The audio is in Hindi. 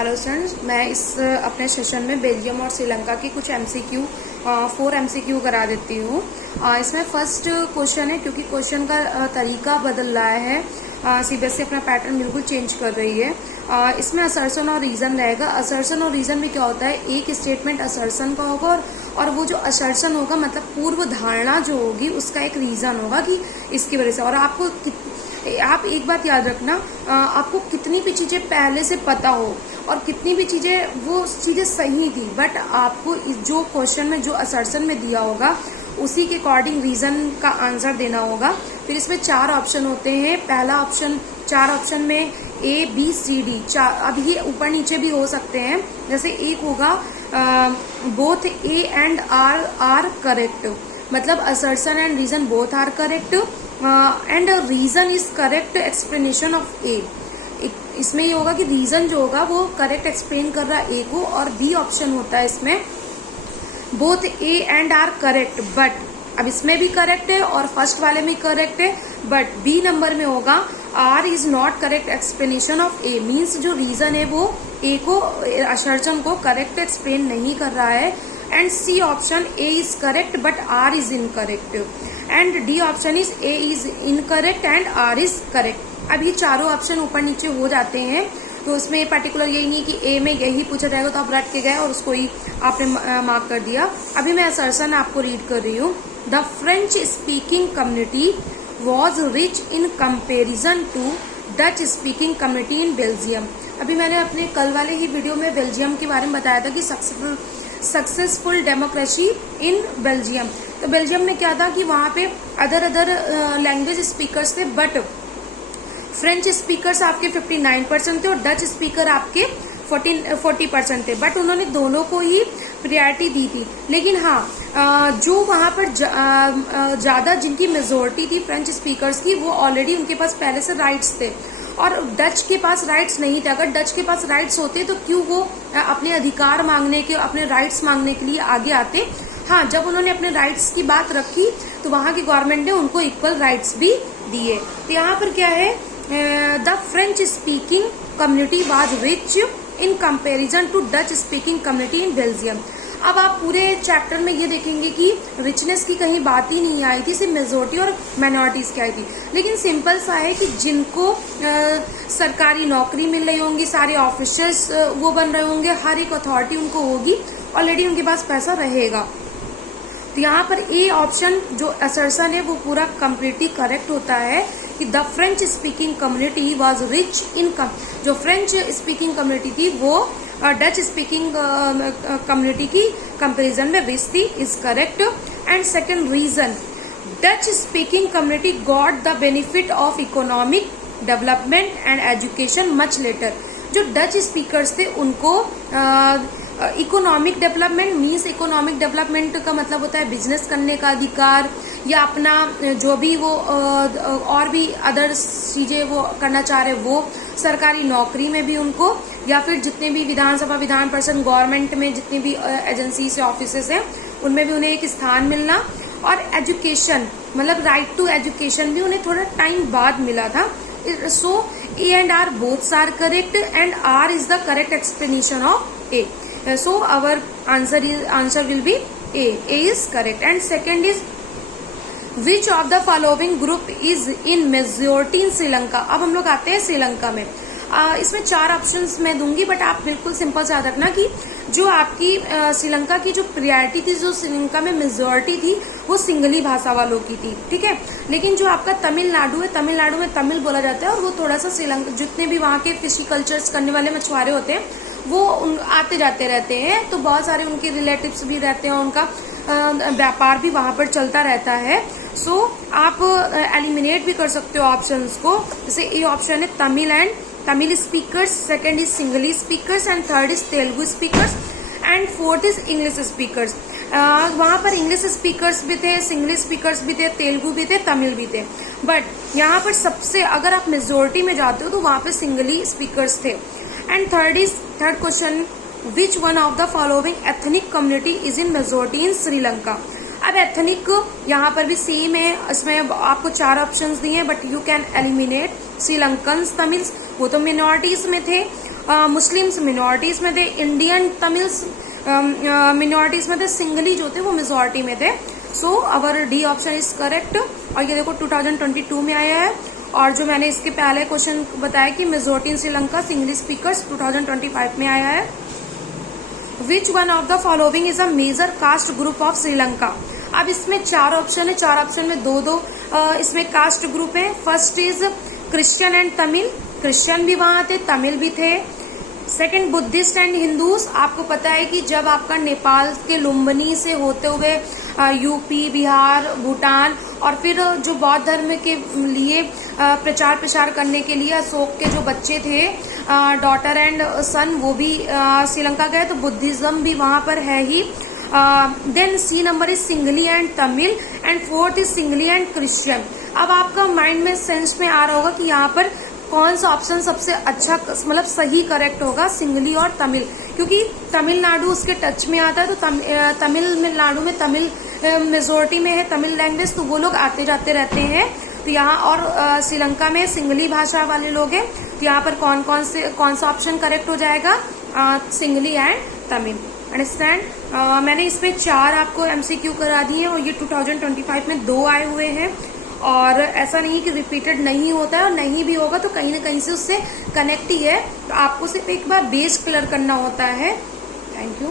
हेलो स्टूडेंट्स, मैं इस अपने सेशन में बेल्जियम और श्रीलंका की कुछ एमसीक्यू 4 एमसीक्यू करा देती हूँ। इसमें फर्स्ट क्वेश्चन है, क्योंकि क्वेश्चन का तरीका बदल रहा है, सीबीएसई अपना पैटर्न बिल्कुल चेंज कर रही है। इसमें असर्शन और रीजन रहेगा। असर्शन और रीजन में क्या होता है, एक स्टेटमेंट असर्शन का होगा और वो जो असर्शन होगा मतलब पूर्व धारणा जो होगी उसका एक रीजन होगा कि इसकी वजह से। और आप एक बात याद रखना, आपको कितनी भी चीजें पहले से पता हो और कितनी भी चीजें वो चीजें सही थी, बट आपको जो क्वेश्चन में जो असर्शन में दिया होगा उसी के अकॉर्डिंग रीजन का आंसर देना होगा। फिर इसमें 4 ऑप्शन होते हैं। पहला ऑप्शन, 4 ऑप्शन में A, B, C, D, 4। अब ये ऊपर नीचे भी हो सकते हैं। जैसे एक होगा both A and R R correct, मतलब assertion and reason both are correct and reason is correct explanation of A। इसमें ये होगा कि रीजन जो होगा वो करेक्ट एक्सप्लेन कर रहा है A को। और B ऑप्शन होता है इसमें both A and R correct, but अब इसमें भी करेक्ट है और फर्स्ट वाले में करेक्ट है, बट B नंबर में होगा R is not correct explanation of A। Means जो रीजन है वो A को, असर्शन को करेक्ट एक्सप्लेन नहीं कर रहा है। And C option A is correct but R is incorrect. And D option is A is incorrect and R is correct. अब ये चारों ऑप्शन ऊपर नीचे हो जाते हैं, तो उसमें पर्टिकुलर यही नहीं कि A में यही पूछा जाएगा तो आप रट के गए और उसको ही आपने मार्क कर दिया। अभी मैं असर्शन आपको रीड कर रही हूँ। The French speaking community was rich in comparison to Dutch speaking community in Belgium. अभी मैंने अपने कल वाले ही वीडियो में बेल्जियम के बारे में बताया था कि सक्सेसफुल डेमोक्रेसी इन बेल्जियम। तो बेल्जियम में क्या था कि वहाँ पे अदर लैंग्वेज स्पीकर्स थे, बट फ्रेंच स्पीकर्स आपके 59% थे और डच स्पीकर आपके 40% थे, बट उन्होंने दोनों को ही प्रायोरिटी दी थी। लेकिन हाँ, जो वहाँ पर ज्यादा जिनकी मेजोरिटी थी फ्रेंच स्पीकर्स की, वो ऑलरेडी उनके पास पहले से राइट्स थे और डच के पास राइट्स नहीं थे। अगर डच के पास राइट्स होते तो क्यों वो अपने अधिकार मांगने के, अपने राइट्स मांगने के लिए आगे आते। हाँ, जब उन्होंने अपने राइट्स की बात रखी तो वहाँ की गवर्नमेंट ने उनको इक्वल राइट्स भी दिए। तो यहाँ पर क्या है, the French speaking community was rich in comparison to Dutch speaking community in Belgium. अब आप पूरे चैप्टर में ये देखेंगे कि रिचनेस की कहीं बात ही नहीं आई थी, सिर्फ मेजोरिटी और माइनॉरिटीज की आई थी। लेकिन सिंपल सा है कि जिनको सरकारी नौकरी मिल रही होंगी, सारे ऑफिसर्स वो बन रहे होंगे, हर एक अथॉरिटी उनको होगी, ऑलरेडी उनके पास पैसा रहेगा। तो यहाँ पर ए ऑप्शन जो असर्शन है वो पूरा कम्प्लीटली करेक्ट होता है कि the French speaking community was rich in जो फ्रेंच स्पीकिंग कम्युनिटी थी वो डच स्पीकिंग कम्युनिटी की कंपैरिजन में रिच थी, is correct. And second reason, Dutch speaking community got the benefit of economic development and education much later. जो डच स्पीकर्स थे उनको economic development, means economic development का मतलब होता है बिजनेस करने का अधिकार, या अपना जो भी वो और भी अदर चीजें वो करना चाह रहे वो, सरकारी नौकरी में भी उनको, या फिर जितने भी विधानसभा, विधान परिषद, गवर्नमेंट में जितनी भी एजेंसी से ऑफिसेस हैं उनमें भी उन्हें एक स्थान मिलना। और एजुकेशन मतलब राइट टू एजुकेशन भी उन्हें थोड़ा टाइम बाद मिला था। सो A and R both are correct and R is the correct explanation of A. So our answer will be A. A is correct. And second is, which of the following group is in majority in Sri Lanka? अब हम लोग आते हैं श्रीलंका में। इसमें 4 ऑप्शंस मैं दूंगी, बट आप बिल्कुल सिंपल से याद रखना कि जो आपकी श्रीलंका की जो प्रायोरिटी थी, जो श्रीलंका में मेजोरिटी थी, वो सिंगली भाषा वालों की थी, ठीक है। लेकिन जो आपका तमिलनाडु है, तमिलनाडु में तमिल बोला जाता है और वो थोड़ा सा श्रीलंका, जितने भी वहाँ के फिशिकल्चर्स करने वाले मछुआरे होते हैं वो आते जाते रहते हैं, तो बहुत सारे उनके रिलेटिव्स भी रहते हैं, उनका व्यापार भी वहां पर चलता रहता है। सो आप एलिमिनेट भी कर सकते हो ऑप्शंस को। जैसे ए ऑप्शन है Tamil speakers, second is singly speakers and third is Telugu speakers and fourth is English speakers. वहां पर इंग्लिश स्पीकर्स भी थे, सिंगली स्पीकर्स भी थे, तेलुगु भी थे, तमिल भी थे, बट यहाँ पर सबसे अगर आप मेजोरिटी में जाते हो तो वहां पे सिंगली स्पीकर्स थे। And third question, which one of the following ethnic community is in majority in Sri Lanka. अब एथनिक यहाँ पर भी सेम है, इसमें आपको 4 ऑप्शंस दिए हैं, but you can eliminate Sri Lankan Tamils, वो तो मिनॉरिटीज में थे। मुस्लिम्स मिनॉरिटीज में थे, इंडियन तमिल्स मिनॉरिटीज में थे, सिंगली जो थे वो मेजोरिटी में थे। सो अवर डी ऑप्शन इज करेक्ट। और ये देखो 2022 में आया है। और जो मैंने इसके पहले क्वेश्चन बताया कि majority in Sri Lanka Sinhala speakers 2025 में आया है। Which one of the following is a major caste group of Sri Lanka. अब इसमें 4 ऑप्शन है, 4 ऑप्शन में 2-2 इसमें कास्ट ग्रुप है। First is Christian and Tamil, Christian भी वहां थे, तमिल भी थे। सेकंड बुद्धिस्ट एंड हिंदूज, आपको पता है कि जब आपका नेपाल के लुम्बिनी से होते हुए यूपी, बिहार, भूटान और फिर जो बौद्ध धर्म के लिए प्रचार प्रसार करने के लिए अशोक के जो बच्चे थे डॉटर एंड सन, वो भी श्रीलंका गए, तो बुद्धिज्म भी वहां पर है ही। Then C number is Sinhali and Tamil and fourth is Sinhali and Christian. अब आपका माइंड में सेंस में आ रहा होगा कि यहाँ पर कौन सा ऑप्शन सबसे अच्छा मतलब सही करेक्ट होगा, सिंगली और तमिल, क्योंकि तमिलनाडु उसके टच में आता है। तो तमिलनाडु में तमिल मेजोरिटी में है तमिल लैंग्वेज, तो वो लोग आते जाते रहते हैं। तो यहाँ और श्रीलंका में सिंगली भाषा वाले लोग हैं, तो यहाँ पर कौन सा ऑप्शन करेक्ट हो जाएगा, सिंगली एंड तमिल। अंडरस्टैंड। मैंने इसमें 4 आपको एमसीक्यू करा दिए हैं और ये 2025 में 2 आए हुए हैं। और ऐसा नहीं कि रिपीटेड नहीं होता है, और नहीं भी होगा तो कहीं ना कहीं से उससे कनेक्ट ही है। तो आपको सिर्फ एक बार बेस क्लियर करना होता है। Thank you.